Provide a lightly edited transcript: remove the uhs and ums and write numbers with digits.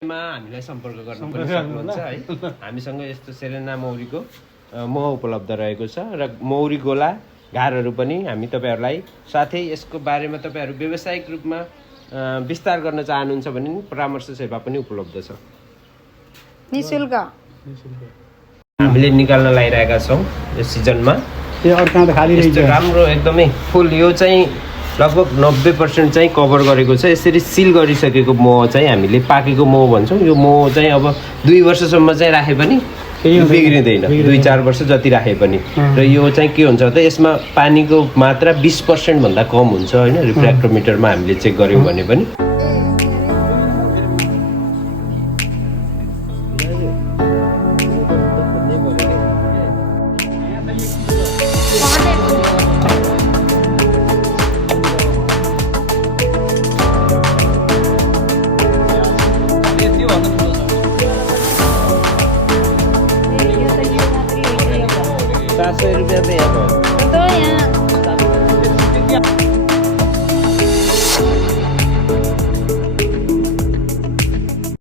हामीलाई सम्पर्क गर्न पनि सक्नुहुन्छ है। हामीसँग यस्तो सेरेना मौरीको मह उपलब्ध रहेको छ र मौरी गोला घारहरू पनि हामी तपाईहरुलाई, साथै यसको बारेमा तपाईहरु व्यावसायिक रूपमा विस्तार गर्न चाहनुहुन्छ भने परामर्श सेवा पनि उपलब्ध छ। निशुल्क हामीले निकाल्न लागिरहेका छौं यो सिजनमा। यो अर्का त खाली रहेछ। राम्रो एकदमै फुल यो चाहिँ लगभग 90% चाहिँ कभर गरेको छ। यसरी सिल गरिसकेको मह चाहिँ हामीले पाकेको मह भन्छौं। यो मह चाहिँ अब 2 वर्षसम्म चाहिँ राखे पनि बिग्रिँदैन, 2-4 वर्ष जति राखे पनि। र यो चाहिँ के हुन्छ त यसमा पानीको मात्रा 20% भन्दा कम हुन्छ हैन। रिफ्र्याक्टोमिटरमा हामीले चेक गर्यौं भने पनि ₹700 त यहाँ